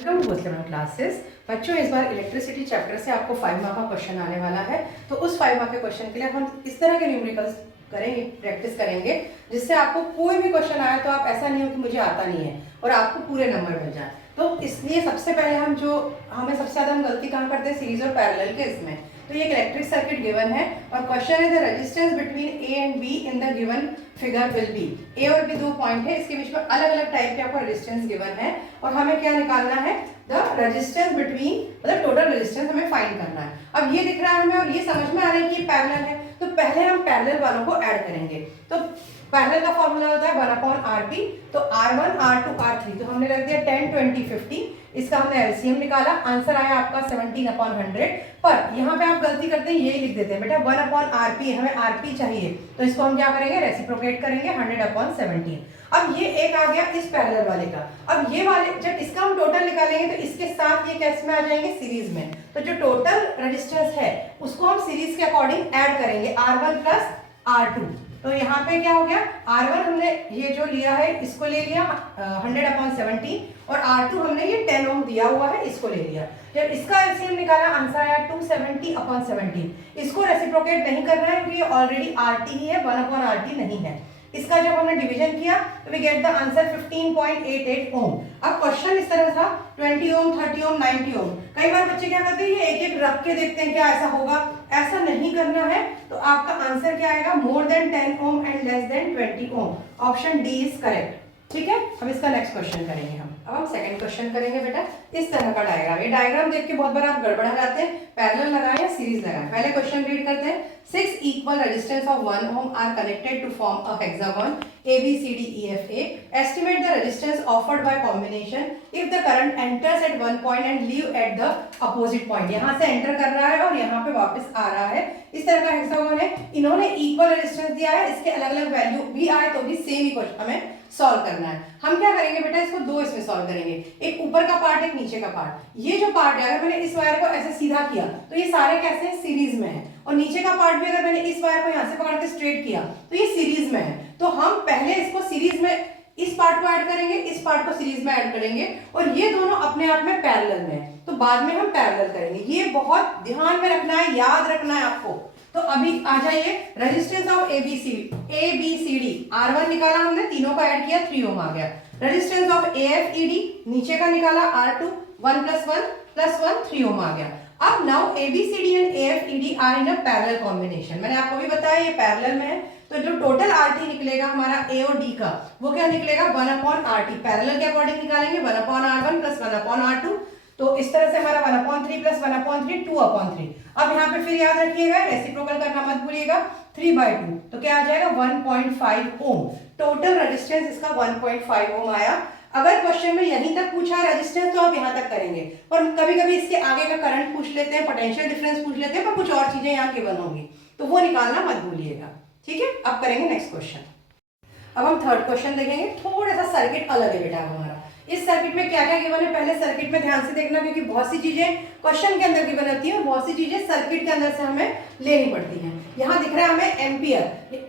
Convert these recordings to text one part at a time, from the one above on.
Classes बच्चों, इस बार electricity chapter से आपको 5 मार्क का क्वेश्चन आने वाला है। तो उस 5 मार्क के क्वेश्चन के लिए हम इस तरह के न्यूमेरिकल्स करेंगे, प्रैक्टिस करेंगे, जिससे आपको कोई भी क्वेश्चन आए तो आप ऐसा नहीं हो कि मुझे आता नहीं है और आपको पूरे नंबर मिल जाए। तो इसलिए सबसे पहले हमें सबसे ज़्यादा हम गलती कहाँ करते हैं, सीरीज और पैरेलल के इसमें। तो ये एक इलेक्ट्रिक सर्किट गिवन है और क्वेश्चन है the resistance between A and B in the given figure will be. A और बी दो पॉइंट है, इसके बीच में अलग अलग टाइप के आपको रेजिस्टेंस गिवन है और हमें क्या निकालना है, द रेजिस्टेंस बिटवीन, मतलब टोटल रेजिस्टेंस हमें फाइंड करना है। अब ये दिख रहा है हमें और ये समझ में आ रहा है कि ये पैरेलल है, तो पहले हम पैरेलल वालों को ऐड करेंगे। तो पैरेलल का फॉर्मूला होता है 1/RP, तो R1 R2 R3, तो हमने रख दिया 10 20 50। इसका हमने एलसीएम निकाला, आंसर आया आपका 17/100। पर यहाँ पे आप गलती करते हैं, यही लिख देते हैं बेटा 1/RP, हमें RP चाहिए, तो इसको हम क्या करेंगे, रेसिप्रोकेट करेंगे 100/17। अब ये एक आ गया इस पैरेलल वाले का। अब ये वाले जब इसका हम टोटल निकालेंगे तो इसके साथ ये कैसे में आ जाएंगे, सीरीज में। तो जो टोटल रेजिस्टेंस है उसको हम सीरीज के अकॉर्डिंग ऐड करेंगे, R1 प्लस R2। तो यहाँ पे क्या हो गया, R1 हमने ये जो लिया है इसको ले लिया 100/17 और R2 हमने ये 10 ओम दिया हुआ है इसको ले लिया। जब इसका एलसीएम निकाला आंसर आया 270/17। इसको रेसिप्रोकेट नहीं करना है क्योंकि ये ऑलरेडी RT ही है, 1/RT नहीं है। इसका जब हमने डिवीजन किया तो वी गेट द आंसर 15.88 ओम। अब क्वेश्चन इस तरह था 20 ओम 30 ओम 90 ओम। कई बार बच्चे क्या करते हैं, ये एक एक रख के देखते हैं क्या ऐसा होगा, ऐसा नहीं करना है। तो आपका आंसर क्या आएगा, more than 10 ohm and less than 20 ohm. Option D is correct. ठीक है, अब इसका नेक्स्ट क्वेश्चन करेंगे हम। अब हम सेकंड क्वेश्चन करेंगे बेटा, इस तरह का डायग्राम। ये डायग्राम देख के बहुत बार आप गड़बड़ा जाते हैं, पैरेलल लगाएं या सीरीज लगाएं। पहले क्वेश्चन रीड करते हैं। 6 equal resistance of 1 ohm are connected to form a hexagon ABCDEFA. Estimate the resistance offered by combination if the current enters at one point and leave at the opposite point. यहाँ से enter कर रहा है और यहाँ पे वापस आ रहा है। इस तरह का हेक्सागोन है, इन्होंने इक्वल रेजिस्टेंस दिया है, इसके अलग अलग वैल्यू भी आए तो भी सेम ही क्वेश्चन हमें सॉल्व करना है। हम क्या करेंगे बेटा, इसको दो इसमें सॉल्व करेंगे, एक ऊपर का पार्ट एक नीचे का पार्ट। ये जो पार्ट है अगर मैंने इस वायर को ऐसे सीधा किया तो ये सारे कैसे हैं, सीरीज में है, और नीचे का पार्ट भी अगर मैंने इस वायर को यहाँ से पकड़ के स्ट्रेट किया तो ये सीरीज में है। तो हम पहले इसको सीरीज में, इस पार्ट को ऐड करेंगे, इस पार्ट को सीरीज में ऐड करेंगे, और ये दोनों अपने आप में पैरेलल में है, तो बाद में हम पैरेलल करेंगे। ये बहुत ध्यान में रखना है, याद रखना है आपको। तो अभी आ जाइए, रेजिस्टेंस ऑफ ABCD R1 निकाला हमने, तीनों को ऐड किया 3 ओम आ गया। रेजिस्टेंस ऑफ AFED नीचे का निकाला R2 1 + 1 + 1 3 ओम आ गया। अब now ABCD and AFED are in a parallel combination. मैंने आपको भी बताया ये पैरेलल में है, तो जो टोटल RT निकलेगा हमारा A और D का, वो क्या निकलेगा 1/RT। पैरेलल के अकॉर्डिंग निकालेंगे 1/R1 + 1/R2। तो इस तरह से हमारा 1/3 + 1/3 2/3। अब यहाँ पे फिर याद रखिएगा, रेसिप्रोकल करना मत भूलिएगा, 3/2, तो क्या आ जाएगा 1.5 ओम। टोटल रेजिस्टेंस इसका 1.5 ओम आया। अगर क्वेश्चन में यहीं तक पूछा रेजिस्टेंस तो आप यहाँ तक करेंगे, पर कभी-कभी इसके आगे का करंट पूछ लेते हैं, पोटेंशियल डिफरेंस पूछ लेते हैं, पर कुछ और चीजें यहाँ गिवन होंगी, तो वो निकालना मत भूलिएगा। ठीक है, अब करेंगे नेक्स्ट क्वेश्चन। अब हम थर्ड क्वेश्चन देखेंगे। थोड़ा सा सर्किट अलग है बेटा हमारा। इस सर्किट में क्या क्या गिवन है, पहले सर्किट में ध्यान से देखना, क्योंकि बहुत सी चीजें क्वेश्चन के अंदर गिवन होती है, बहुत सी चीजें सर्किट के अंदर से हमें लेनी पड़ती हैं। यहाँ दिख रहा है हमें एम्पियर,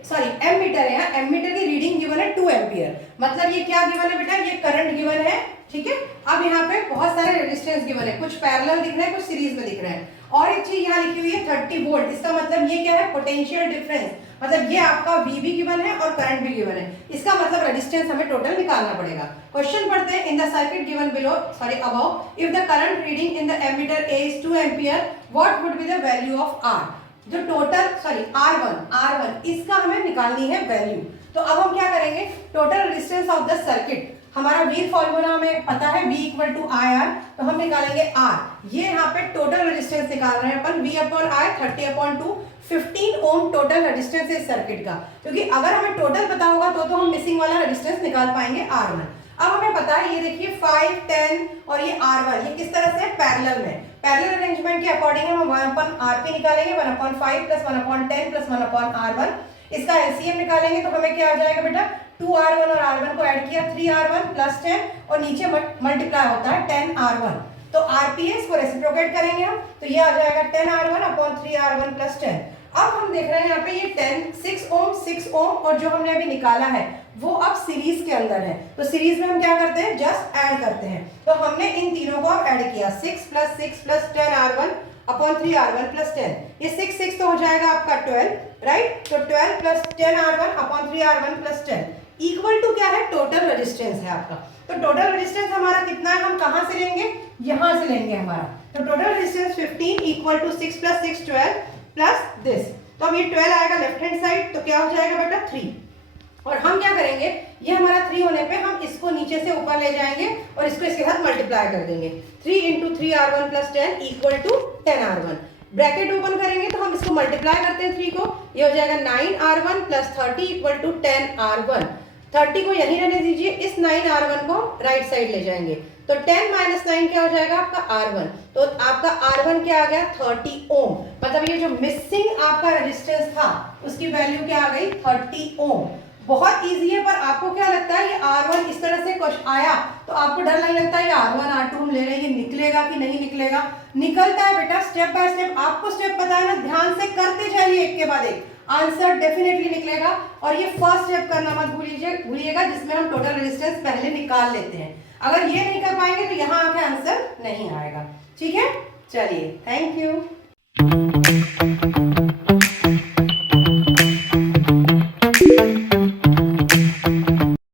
सॉरी एमीटर है, यहाँ एमीटर की रीडिंग गिवन है 2 एम्पियर। मतलब ये क्या गिवन है बेटा, ये करंट गिवन है। ठीक है, अब यहाँ पे बहुत सारे रेजिस्टेंस गिवन है, कुछ पैरेलल दिख रहे हैं, कुछ सीरीज में दिख रहे हैं, और एक चीज यहाँ लिखी हुई है 30 वोल्ट। इसका मतलब ये क्या है, पोटेंशियल डिफरेंस। मतलब ये आपका V भी गिवन है और करंट भी गिवन है, इसका मतलब रेजिस्टेंस हमें टोटल निकालना पड़ेगा। क्वेश्चन पढ़ते हैं। In the circuit given below, sorry above, if the current reading in the ammeter A is 2 ampere, what would be the value of R? जो टोटल, सॉरी R1 इसका हमें निकालनी है वैल्यू। तो अब हम क्या करेंगे, total resistance of the circuit, हमारा V फॉर्मूला हमें पता है, V = IR, तो हम निकालेंगे R। ये यहाँ पे टोटल रेजिस्टेंस निकाल रहे हैं अपन, V/I 30/2, 15 ओम टोटल रेजिस्टेंस है इस सर्किट का। क्योंकि अगर हमें टोटल पता होगा तो हम मिसिंग वाला रेजिस्टेंस निकाल पाएंगे R1। अब हमें पता है, ये देखिए 5 10 और ये R1, ये किस तरह से पैरेलल में, पैरेलल अरेंजमेंट के अकॉर्डिंग हम 1/RP निकालेंगे, 1/5 + 1/10 + 1/R1। इसका एलसीएम निकालेंगे तो हमें क्या आ जाएगा बेटा, 2R1 और R1 को ऐड किया 3R1 + 10, और नीचे मल्टीप्लाई होता है 10R1। तो RPS को रेसिप्रोकेट करेंगे हम, तो ये आ जाएगा 10R1/3R1 + 10। अब हम देख रहे हैं यहाँ पे ये 6 ओम और जो हमने अभी निकाला है वो अब सीरीज के अंदर है। तो सीरीज में हम क्या करते हैं, जस्ट ऐड करते हैं। तो हमने इन तीनों को अब ऐड किया, 6 + 6 + 10r1 अपॉन 3r1 + 10। ये 6 तो हो जाएगा आपका 12, राइट। तो 12 + 10r1 upon 3r1 + 10 equal to क्या है, टोटल रेजिस्टेंस है आपका। तो टोटल रेजिस्टेंस हमारा कितना है, हम कहां से लेंगे, यहां से लेंगे हमारा। तो total resistance 15 equal to 6 + 6 12 plus this. तो अब ये 12 आएगा लेफ्ट हैंड साइड, तो क्या हो जाएगा बेटा 3। और हम क्या करेंगे, ये हमारा 3 होने पे हम इसको नीचे से ऊपर ले जाएंगे और इसको इसके साथ मल्टीप्लाई कर देंगे। 3 × 3r1 + 10 equal to 10r1। Bracket open करेंगे तो हम इसको मल्टीप्लाई करते हैं 3 को, ये हो जाएगा 9r1 + 30 इक्वल टू 10r1। 30 को यहीं रहने दीजिए, इस 9r1 को राइट साइड ले जाएंगे। तो 10 - 9 क्या हो जाएगा आपका r1। तो आपका r1 क्या आ गया, 30 ओम। मतलब ये जो मिसिंग आपका रेजिस्टेंस था उसकी वैल्यू क्या आ गई, 30 ओम। बहुत इजी है, पर आपको क्या लगता है ये R1 इस तरह से क्वेश्चन आया तो आपको डर नहीं लगता ये R1 R2 हम ले रहे हैं, ये निकलेगा कि नहीं निकलेगा? निकलता है बेटा, स्टेप बाय स्टेप। आपको स्टेप पता है ना, ध्यान से करते जाइए एक के बाद एक, आंसर डेफिनेटली निकलेगा। और ये फर्स्ट स्टेप करना मत भूलिएगा जिसमें हम टोटल रेजिस्टेंस पहले निकाल लेते हैं। अगर ये नहीं कर पाएंगे तो यहाँ आके आंसर नहीं आएगा। ठीक है, चलिए, थैंक यू।